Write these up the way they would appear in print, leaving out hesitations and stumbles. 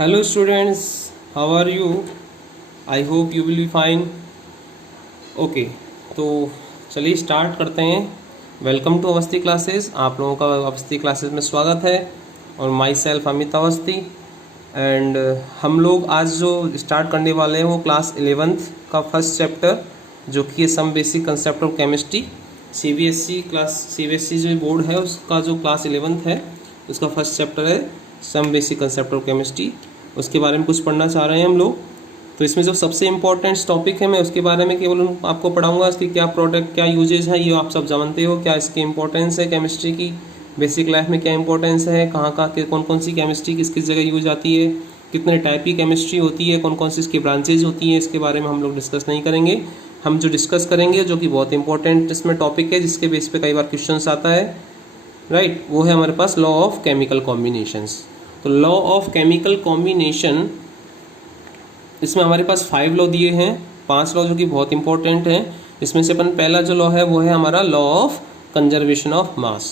Hello students, how are you? I hope you will be fine. Okay, तो चलिए start करते हैं। Welcome to Awasthi classes. आप लोगों का अवस्थी क्लासेस में स्वागत है और myself Amit Awasthi. And हम लोग आज जो स्टार्ट करने वाले हैं वो क्लास 11th का फर्स्ट चैप्टर जो कि some basic concept of chemistry. CBSE जो बोर्ड है उसका जो क्लास 11th है उसका फर्स्ट चैप्टर है some basic concept of chemistry. उसके बारे में कुछ पढ़ना चाह रहे हैं हम लोग। तो इसमें जो सबसे इम्पोर्टेंट टॉपिक है मैं उसके बारे में केवल आपको पढ़ाऊंगा। इसकी क्या प्रोडक्ट क्या यूजेज है ये आप सब जानते हो, क्या इसकी इंपॉर्टेंस है केमिस्ट्री की बेसिक लाइफ में, क्या इंपॉर्टेंस है, कहाँ कहाँ कौन कौन सी केमिस्ट्री किस किस जगह यूज आती है, कितने टाइप की केमिस्ट्री होती है, कौन कौन सी इसकी ब्रांचेज होती हैं, इसके बारे में हम लोग डिस्कस नहीं करेंगे। हम जो डिस्कस करेंगे जो कि बहुत इंपॉर्टेंट इसमें टॉपिक है जिसके बेस पे कई बार क्वेश्चन आता है, राइट, वो है हमारे पास लॉ ऑफ केमिकल कॉम्बिनेशंस। तो लॉ ऑफ केमिकल कॉम्बिनेशन, इसमें हमारे पास 5 लॉ दिए हैं, 5 लॉ जो कि बहुत इंपॉर्टेंट हैं। इसमें से अपन पहला जो लॉ है वो है हमारा लॉ ऑफ कंजर्वेशन ऑफ मास।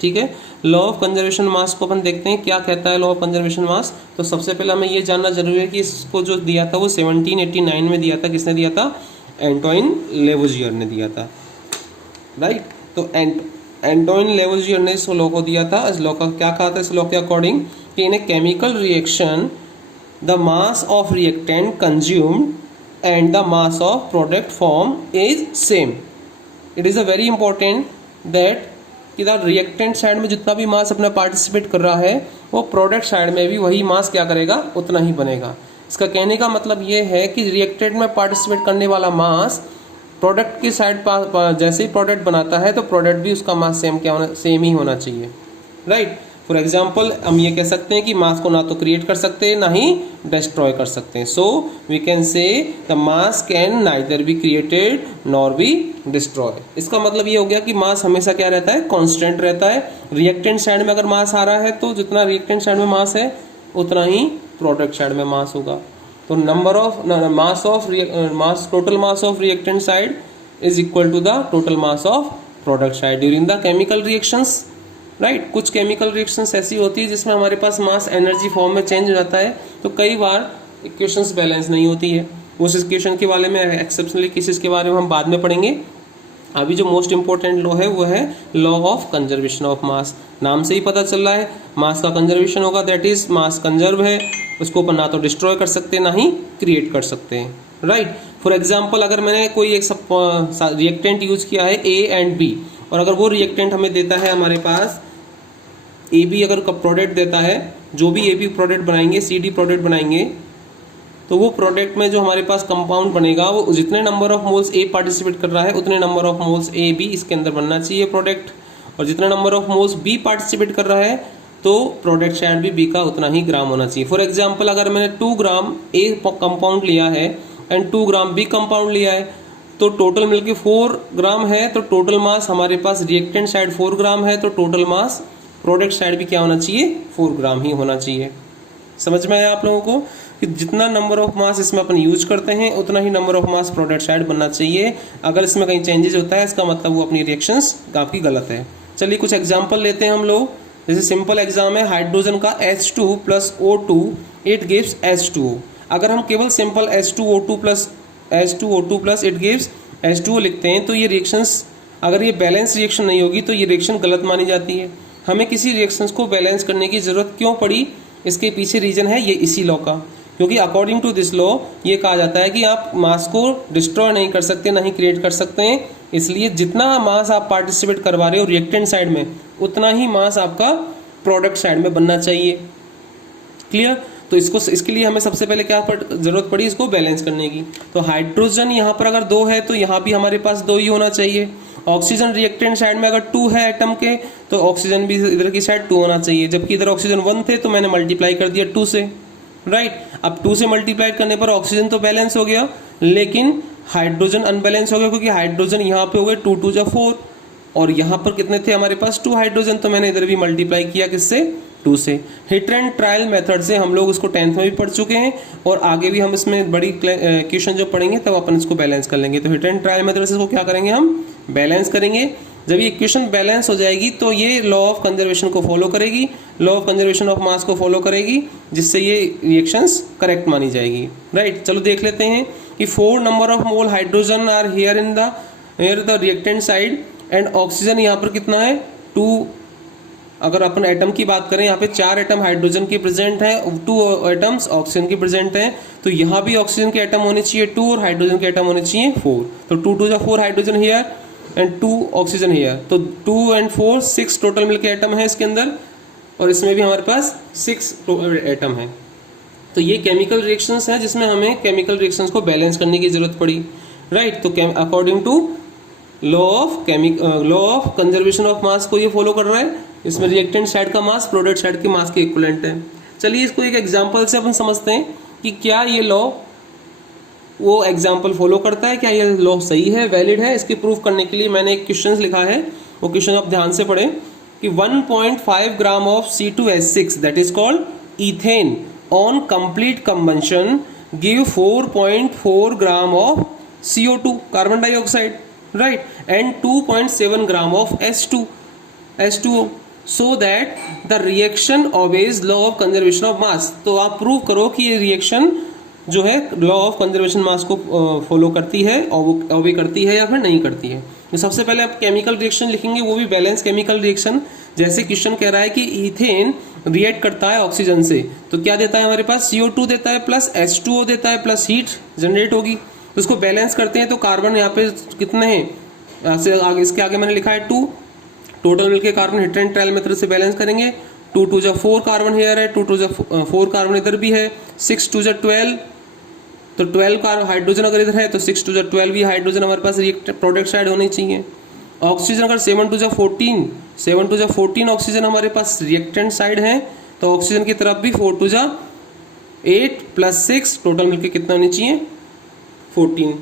ठीक है, लॉ ऑफ कंजर्वेशन मास को अपन देखते हैं क्या कहता है लॉ ऑफ कंजर्वेशन मास। तो सबसे पहले हमें ये जानना जरूरी है कि इसको जो दिया था वो 1789 में दिया था। किसने दिया था? एंटोइन लेवोजियर ने दिया था, राइट। तो एंटोइन लेवोजियर ने इस लॉ को दिया था। इस लॉ का क्या कहा था? इस लॉ के अकॉर्डिंग कि in a chemical reaction the mass of reactant consumed and the mass of product formed is same. It is a very important that कि द रिएक्टेंट साइड में जितना भी मास अपना पार्टिसिपेट कर रहा है वो प्रोडक्ट साइड में भी वही मास क्या करेगा, उतना ही बनेगा। इसका कहने का मतलब ये है कि रिएक्टेंट में पार्टिसिपेट करने वाला मास प्रोडक्ट की साइड जैसे ही प्रोडक्ट बनाता है तो प्रोडक्ट भी उसका मास सेम ही होना चाहिए, राइट। फॉर एग्जाम्पल हम ये कह सकते हैं कि मास को ना तो क्रिएट कर सकते हैं ना ही डिस्ट्रॉय कर सकते हैं। So we can say the mass can neither be created nor be destroy. इसका मतलब ये हो गया कि मास हमेशा क्या रहता है, कांस्टेंट रहता है। रिएक्टेंट साइड में अगर मास आ रहा है तो जितना रिएक्टेंट साइड में मास है उतना ही प्रोडक्ट साइड में मास होगा। तो number of mass total mass of reactant side is equal to the total mass of product side during the chemical reactions, right. कुछ केमिकल रिएक्शंस ऐसी होती है जिसमें हमारे पास मास एनर्जी फॉर्म में चेंज हो जाता है तो कई बार इक्वेशंस बैलेंस नहीं होती है। उस इक्वेशन के बारे में एक्सेप्शनली केसेस के बारे में हम बाद में पढ़ेंगे। अभी जो मोस्ट इंपॉर्टेंट लॉ है वो है लॉ ऑफ कंजर्वेशन ऑफ मास। नाम से ही पता चल रहा है मास का कंजर्वेशन होगा, दैट इज मास कंजर्व है, उसको अपन ना तो डिस्ट्रॉय कर सकते ना ही क्रिएट कर सकते हैं, राइट। फॉर एग्जाम्पल अगर मैंने कोई एक रिएक्टेंट यूज किया है ए एंड बी और अगर वो रिएक्टेंट हमें देता है हमारे पास ए बी, अगर प्रोडक्ट देता है, जो भी ए बी प्रोडक्ट बनाएंगे सी डी प्रोडक्ट बनाएंगे तो वो प्रोडक्ट में जो हमारे पास कंपाउंड बनेगा वो जितने number of moles A participate कर रहा है उतने number of moles A B इसके अंदर बनना चाहिए प्रोडक्ट, और जितना number of moles B participate कर रहा है तो प्रोडक्ट साइड भी बी का उतना ही ग्राम होना चाहिए। फॉर एग्जाम्पल अगर मैंने 2 ग्राम ए कंपाउंड लिया है एंड 2 ग्राम बी कंपाउंड लिया है तो टोटल मिलके 4 ग्राम है, तो टोटल मास हमारे पास रिएक्टेंट साइड 4 ग्राम है तो टोटल मास प्रोडक्ट साइड भी क्या होना चाहिए, 4 ग्राम ही होना चाहिए। समझ में आया आप लोगों को कि जितना नंबर ऑफ मास इसमें अपन यूज करते हैं उतना ही number of mass product side बनना चाहिए। अगर इसमें कहीं चेंजेस होता है इसका मतलब वो अपनी रिएक्शंस काफ़ी गलत है। चलिए कुछ एग्जाम्पल लेते हैं हम लोग। जैसे सिंपल एग्जाम है हाइड्रोजन का H2 + O2 it gives H2O। अगर हम केवल simple H2O2 + it gives H2O लिखते हैं तो ये रिएक्शंस, अगर ये बैलेंस रिएक्शन नहीं होगी तो ये रिएक्शन गलत मानी जाती है। हमें किसी रिएक्शंस को बैलेंस करने की जरूरत क्यों पड़ी, इसके पीछे रीजन है ये इसी लॉ का, क्योंकि अकॉर्डिंग टू दिस लॉ ये कहा जाता है कि आप मास को डिस्ट्रॉय नहीं कर सकते ना ही क्रिएट कर सकते हैं, इसलिए जितना मास आप पार्टिसिपेट करवा रहे हो रिएक्टेंट साइड में उतना ही मास आपका प्रोडक्ट साइड में बनना चाहिए। क्लियर? तो इसके लिए हमें सबसे पहले क्या जरूरत पड़ी, इसको बैलेंस करने की। तो हाइड्रोजन यहाँ पर अगर 2 है तो यहाँ भी हमारे पास 2 ही होना चाहिए। ऑक्सीजन रिएक्टेंट साइड में अगर 2 है एटम के तो ऑक्सीजन भी इधर की साइड 2 होना चाहिए, जबकि इधर ऑक्सीजन 1 थे तो मैंने मल्टीप्लाई कर दिया 2 से, राइट। अब 2 से मल्टीप्लाई करने पर ऑक्सीजन तो बैलेंस हो गया लेकिन हाइड्रोजन अनबैलेंस हो गया, क्योंकि हाइड्रोजन यहाँ पे हो गए 2 2 4 और यहाँ पर कितने थे हमारे पास 2 हाइड्रोजन, तो मैंने इधर भी मल्टीप्लाई किया किससे, 2 से। हिट एंड ट्रायल मेथड से हम लोग इसको 10th में भी पढ़ चुके हैं और आगे भी हम इसमें बड़ी क्वेश्चन जो पढ़ेंगे तब अपन इसको बैलेंस कर लेंगे। तो हिट एंड ट्रायल मेथड से इसको क्या करेंगे, हम बैलेंस करेंगे। जब ये इक्वेशन बैलेंस हो जाएगी तो ये लॉ ऑफ कंजर्वेशन को फॉलो करेगी, law of conservation of mass को फॉलो करेगी, जिससे ये रिएक्शंस करेक्ट मानी जाएगी। राइट, चलो देख लेते हैं कि 4 number of mole hydrogen are here in the reactant side and oxygen यहाँ पर कितना है 2। अगर अपन एटम की बात करें, यहाँ पे 4 एटम हाइड्रोजन के प्रेजेंट है, 2 एटम्स ऑक्सीजन के प्रेजेंट है, तो यहाँ भी ऑक्सीजन के एटम होने चाहिए 2 और हाइड्रोजन के एटम होने चाहिए 4। तो 2 2 4 hydrogen here and 2 oxygen here, तो 2 and 4 6 टोटल मिलके एटम है इसके अंदर, और इसमें भी हमारे पास 6 एटम है। तो ये केमिकल रिएक्शंस है जिसमें हमें केमिकल रिएक्शंस को बैलेंस करने की जरूरत पड़ी। राइट, तो according to law of conservation of mass को ये फॉलो कर रहा है। इसमें रिएक्टेंट साइड का मास प्रोडक्ट साइड के मास के इक्विवेलेंट है। चलिए इसको एक एग्जांपल से अपन समझते हैं कि क्या ये लॉ वो एग्जाम्पल फॉलो करता है, क्या ये लॉ सही है, वैलिड है। इसके प्रूफ करने के लिए मैंने एक क्वेश्चन लिखा है, वो क्वेश्चन आप ध्यान से पढ़ें कि 1.5 gram of C2H6 that is called ethane on complete combustion give 4.4 gram of CO2 carbon dioxide, right, and 2.7 gram of H2O so that the reaction obeys law of conservation of मास। तो आप prove करो कि ये reaction जो है law of conservation मास को follow करती है, ओबे करती है या फिर नहीं करती है। तो सबसे पहले आप केमिकल रिएक्शन लिखेंगे, वो भी बैलेंस केमिकल रिएक्शन। जैसे क्वेश्चन कह रहा है कि इथेन रिएक्ट करता है ऑक्सीजन से, तो क्या देता है हमारे पास CO2 देता है प्लस H2O देता है प्लस हीट जनरेट होगी। तो उसको बैलेंस करते हैं तो कार्बन यहाँ पे कितने हैं, इसके आगे मैंने लिखा है 2, टोटल मिलके carbon hit and trial method से बैलेंस करेंगे। 2 2 जा 4 कार्बन हियर है, 2 2 जा 4 कार्बन इधर भी है, 6 2 जा 12, तो 12 हाइड्रोजन अगर इधर है तो 6 2 जा 12 भी हाइड्रोजन हमारे पास प्रोडक्ट साइड होनी चाहिए। ऑक्सीजन अगर 7 2 जा 14 ऑक्सीजन हमारे पास रिएक्टेंट साइड है, तो ऑक्सीजन की तरफ भी 4 2 जा 8 प्लस 6 टोटल मिलके कितना होनी चाहिए 14,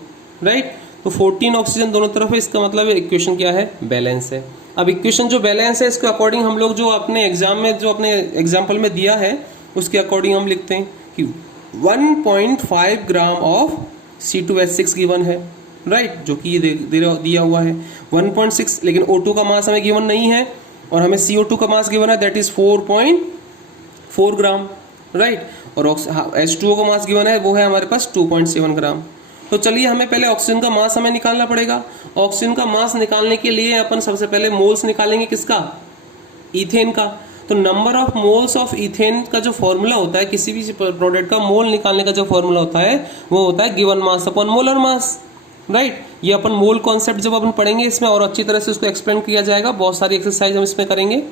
राइट। तो 14 ऑक्सीजन दोनों तरफ है, इसका मतलब इक्वेशन क्या है, बैलेंस है। अब इक्वेशन जो बैलेंस है इसके अकॉर्डिंग हम लोग जो अपने एग्जाम में जो अपने एग्जाम्पल में दिया है उसके अकॉर्डिंग हम लिखते हैं कि 1.5 ग्राम ऑफ C2H6 गिवन है, राइट, जो कि ये दिया हुआ है 1.6, लेकिन O2 का मास हमें गिवन नहीं है और हमें CO2 का मास गिवन है दैट इज 4.4 ग्राम, राइट, और H2O का मास गिवन है वो है हमारे पास 2.7 ग्राम। तो चलिए हमें पहले ऑक्सीजन का मास हमें निकालना पड़ेगा। ऑक्सीजन का मास निकालने के लिए अपन सबसे पहले मोल्स निकालेंगे, किसका, इथेन का। तो number of moles of ethane का जो फॉर्मूला होता है, किसी भी प्रोडक्ट का मोल निकालने का जो फॉर्मूला होता है वो होता है गिवन मास अपॉन मोलर मास, राइट। ये अपन मोल कॉन्सेप्ट जब अपन पढ़ेंगे इसमें और अच्छी तरह से उसको एक्सप्लेन किया जाएगा, बहुत सारी एक्सरसाइज हम इसमें करेंगे।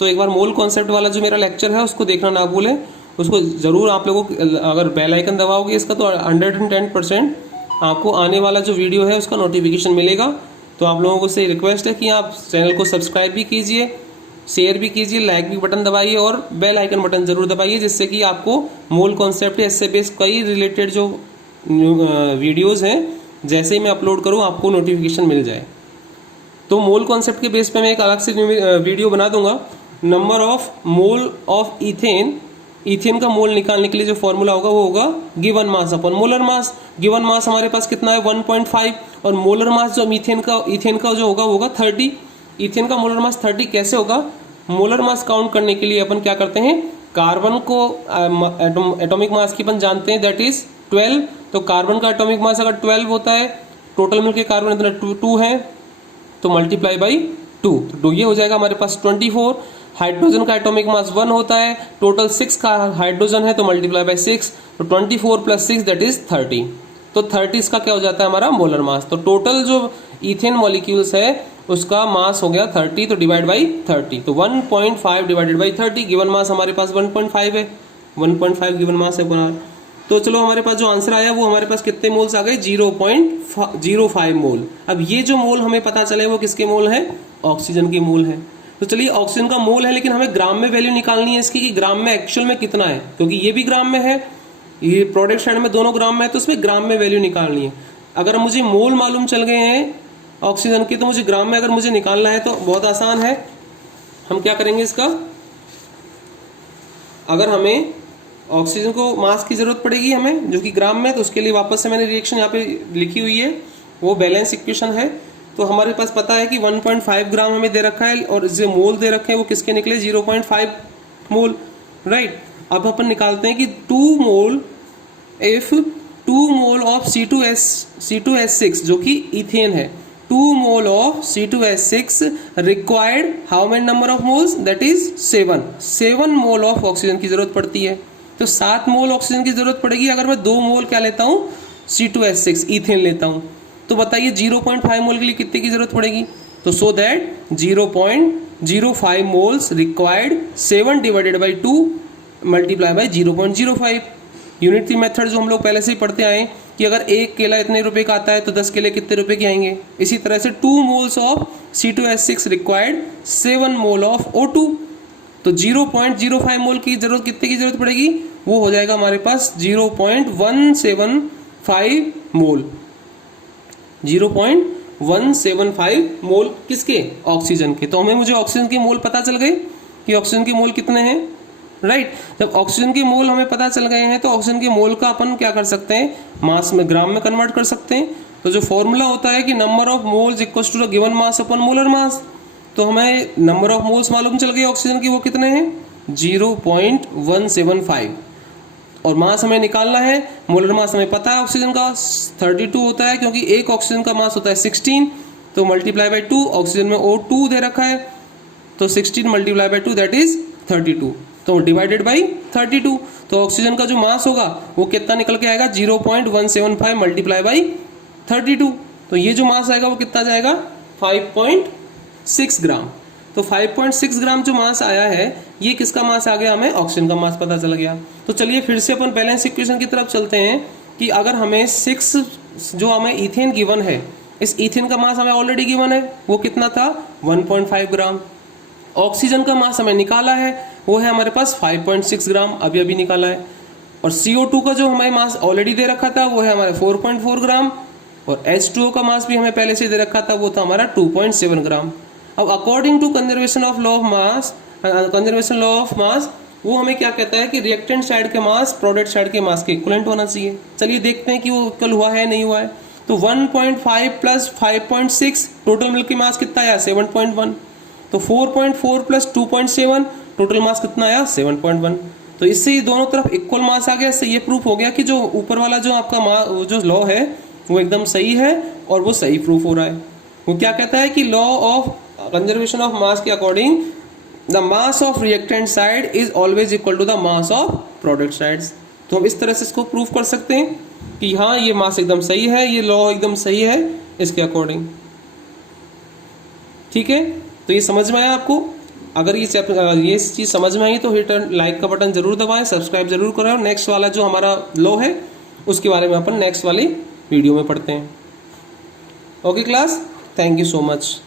तो एक बार मोल कॉन्सेप्ट वाला जो मेरा लेक्चर है उसको देखना ना भूलें, उसको जरूर आप लोगों को, अगर बेल आइकन दबाओगे इसका तो 110% आपको आने वाला जो वीडियो है उसका नोटिफिकेशन मिलेगा। तो आप लोगों को से रिक्वेस्ट है कि आप चैनल को सब्सक्राइब भी कीजिए, शेयर भी कीजिए, लाइक भी बटन दबाइए और बेल आइकन बटन जरूर दबाइए, जिससे कि आपको मोल कॉन्सेप्ट इससे बेस कई रिलेटेड जो वीडियोज़ हैं जैसे ही मैं अपलोड करूँ आपको नोटिफिकेशन मिल जाए। तो मोल कॉन्सेप्ट के बेस पे मैं एक अलग से वीडियो बना दूंगा। Number of mole of ethane का मोल निकालने के लिए जो फॉर्मूला होगा वो होगा गिवन मास अपॉन मोलर मास। गिवन मास हमारे पास कितना है 1.5 और मोलर मास जो इथेन का जो होगा वो होगा 30। इथेन का मोलर मास 30 कैसे होगा, मोलर मास काउंट करने के लिए अपन क्या करते हैं, कार्बन को एटॉमिक मास की अपन जानते हैं दैट इज 12। तो कार्बन का एटॉमिक मास अगर 12 होता है, टोटल मिलके कार्बन इतना 2 है, तो मल्टीप्लाई बाई 2, तो ये हो जाएगा हमारे पास 24। हाइड्रोजन का एटॉमिक मास 1 होता है, टोटल 6 का हाइड्रोजन है, तो मल्टीप्लाई बाई 6, तो 24 प्लस 6 दैट इज 30। तो 30 इसका क्या हो जाता है हमारा मोलर मास। तो टोटल जो इथेन मॉलिक्यूल्स है उसका मास हो गया 30, तो डिवाइड बाई 30, तो 1.5 डिवाइडेड बाई 30, गिवन मास हमारे पास 1.5 है, 1.5 गिवन मास है बना। तो चलो हमारे पास जो आंसर आया वो हमारे पास कितने मोल्स आ गए, 0.05 मोल। अब ये जो मोल हमें पता चले वो किसके मोल है, ऑक्सीजन के मोल है। तो चलिए ऑक्सीजन का मोल है, लेकिन हमें ग्राम में वैल्यू निकालनी है इसकी कि ग्राम में एक्चुअल में कितना है, क्योंकि ये भी ग्राम में है, ये प्रोडक्ट साइड में दोनों ग्राम में है, तो उसमें ग्राम में वैल्यू निकालनी है। अगर मुझे मोल मालूम चल गए हैं ऑक्सीजन की, तो मुझे ग्राम में अगर मुझे निकालना है तो बहुत आसान है। हम क्या करेंगे इसका, अगर हमें ऑक्सीजन को मास की जरूरत पड़ेगी हमें जो कि ग्राम में, तो उसके लिए वापस से मैंने रिएक्शन यहाँ पे लिखी हुई है, वो बैलेंस इक्वेशन है। तो हमारे पास पता है कि 1.5 ग्राम हमें दे रखा है और जो मोल दे रखे हैं वो किसके निकले 0.5 मोल, राइट। अब अपन निकालते हैं कि 2 मोल इफ 2 मोल ऑफ C2H6 जो कि इथेन है, 2 mole of C2H6 required how many number of moles, that is 7 mole of oxygen की जरूरत पड़ती है। तो 7 मोल ऑक्सीजन की जरूरत पड़ेगी अगर मैं 2 मोल क्या लेता हूँ C2H6 इथेन लेता हूँ। तो बताइए 0.5 मोल के लिए कितने की जरूरत पड़ेगी, तो so that 0.05 moles required 7 divided by 2 multiply by 0.05। Unitary method जो हम लोग पहले से ही पढ़ते आए कि अगर एक केला इतने रुपए का आता है तो 10 केले कितने रुपए के आएंगे। इसी तरह से 2 moles of C2H6 required 7 mole of O2, तो 0.05 मोल की जरूरत कितने की जरूरत पड़ेगी, वो हो जाएगा हमारे पास 0.175 मोल, 0.175 मोल किसके, ऑक्सीजन के। तो हमें मुझे ऑक्सीजन के मोल पता चल गए कि ऑक्सीजन के मोल कितने हैं, राइट। जब ऑक्सीजन के मोल हमें पता चल गए हैं तो ऑक्सीजन के मोल का अपन क्या कर सकते हैं, मास में ग्राम में कन्वर्ट कर सकते हैं। तो जो फॉर्मूला होता है कि number of moles equals to the given mass upon molar mass, तो हमें नंबर ऑफ मोल्स मालूम चल गए ऑक्सीजन की, वो कितने हैं 0.175, और मास हमें निकालना है, मोलर मास हमें पता है ऑक्सीजन का 32 होता है क्योंकि एक ऑक्सीजन का मास होता है 16, तो मल्टीप्लाई बाई 2, ऑक्सीजन में O2 दे रखा है तो 16 मल्टीप्लाई बाई 2 दैट इज 32, तो डिवाइडेड बाई 32, तो ऑक्सीजन का जो मास होगा वो कितना निकल के आएगा 0.175 मल्टीप्लाई बाई 32, तो ये जो मास आएगा वो कितना जाएगा 5.6 ग्राम। तो 5.6 ग्राम जो मास आया है ये किसका मास आ गया, हमें ऑक्सीजन का मास पता चल गया। तो चलिए फिर से अपन बैलेंस इक्वेशन की तरफ चलते हैं कि अगर हमें 6 जो हमें इथेन गिवन है, इस इथेन का मास हमें ऑलरेडी गिवन है, वो कितना था 1.5 ग्राम। ऑक्सीजन का मास हमें निकाला है, वो है हमारे पास 5.6 ग्राम, अभी निकाला है। और CO2 का जो हमें मास ऑलरेडी दे रखा था वो है हमारे 4.4 ग्राम, और H2O का मास भी हमें पहले से दे रखा था, वो था हमारा 2.7 ग्राम। अब according to conservation of law of mass वो हमें क्या कहता है कि रिएक्टेंट साइड के मास प्रोडक्ट साइड के मास के इक्विवेलेंट होना चाहिए। चलिए देखते हैं कि वो इक्वल हुआ है नहीं हुआ है। तो 1.5 प्लस 5.6 टोटल मिलकर मास कितना आया 7.1, तो 4.4 प्लस 2.7 टोटल मास कितना आया 7.1। तो इससे ये दोनों तरफ इक्वल मास आ गया। इससे ये प्रूफ हो गया कि जो ऊपर वाला जो आपका जो लॉ है वो एकदम सही है और वो सही प्रूफ हो रहा है। वो क्या कहता है कि law of conservation of mass के according the mass of reactant side is always equal to the mass of product sides. तो हम इस तरह से इसको प्रूफ कर सकते हैं कि हाँ ये मास एकदम सही है, ये लॉ एकदम सही है इसके अकॉर्डिंग। ठीक है, तो ये समझ में आया आपको। अगर ये चीज़ समझ में आई तो हिट लाइक का बटन जरूर दबाएं, सब्सक्राइब जरूर करें, और नेक्स्ट वाला जो हमारा लॉ है उसके बारे में अपन नेक्स्ट वाली वीडियो में पढ़ते हैं। Okay class, thank you so much.